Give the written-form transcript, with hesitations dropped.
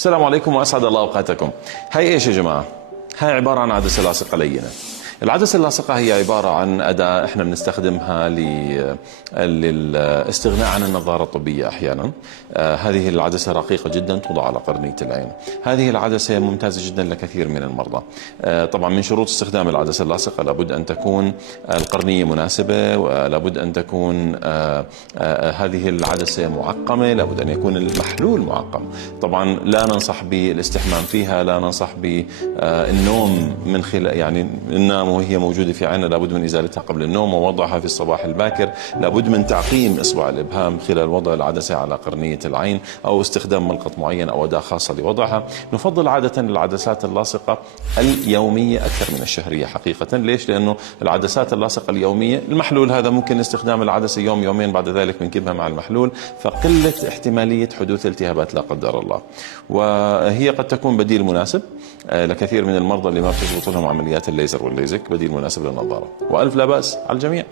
السلام عليكم وأسعد الله أوقاتكم. هاي إيش يا جماعة؟ هاي عبارة عن عدسة لاصقة لينة. العدسة اللاصقة هي عبارة عن أداة إحنا بنستخدمها للاستغناء عن النظارة الطبية أحيانا. هذه العدسة رقيقة جدا، توضع على قرنية العين. هذه العدسة ممتازة جدا لكثير من المرضى. طبعا من شروط استخدام العدسة اللاصقة لابد أن تكون القرنية مناسبة، ولابد أن تكون هذه العدسة معقمة، لابد أن يكون المحلول معقم. طبعا لا ننصح بالاستحمام فيها، لا ننصح بالنوم من خلال يعني النوم وهي موجودة في عيننا، لابد من إزالتها قبل النوم ووضعها في الصباح الباكر. لابد من تعقيم إصبع الإبهام خلال وضع العدسة على قرنية العين، أو استخدام ملقط معين أو أداة خاصة لوضعها. نفضل عادة العدسات اللاصقة اليومية أكثر من الشهرية حقيقة. ليش؟ لأنه العدسات اللاصقة اليومية المحلول هذا ممكن استخدام العدسة يوم يومين، بعد ذلك بنكبها مع المحلول، فقلة احتمالية حدوث التهابات لا قدر الله. وهي قد تكون بديل مناسب لكثير من المرضى اللي ما بتزبط لهم عمليات الليزر والليزك، بديل مناسب للنظارة، وألف لا بأس على الجميع.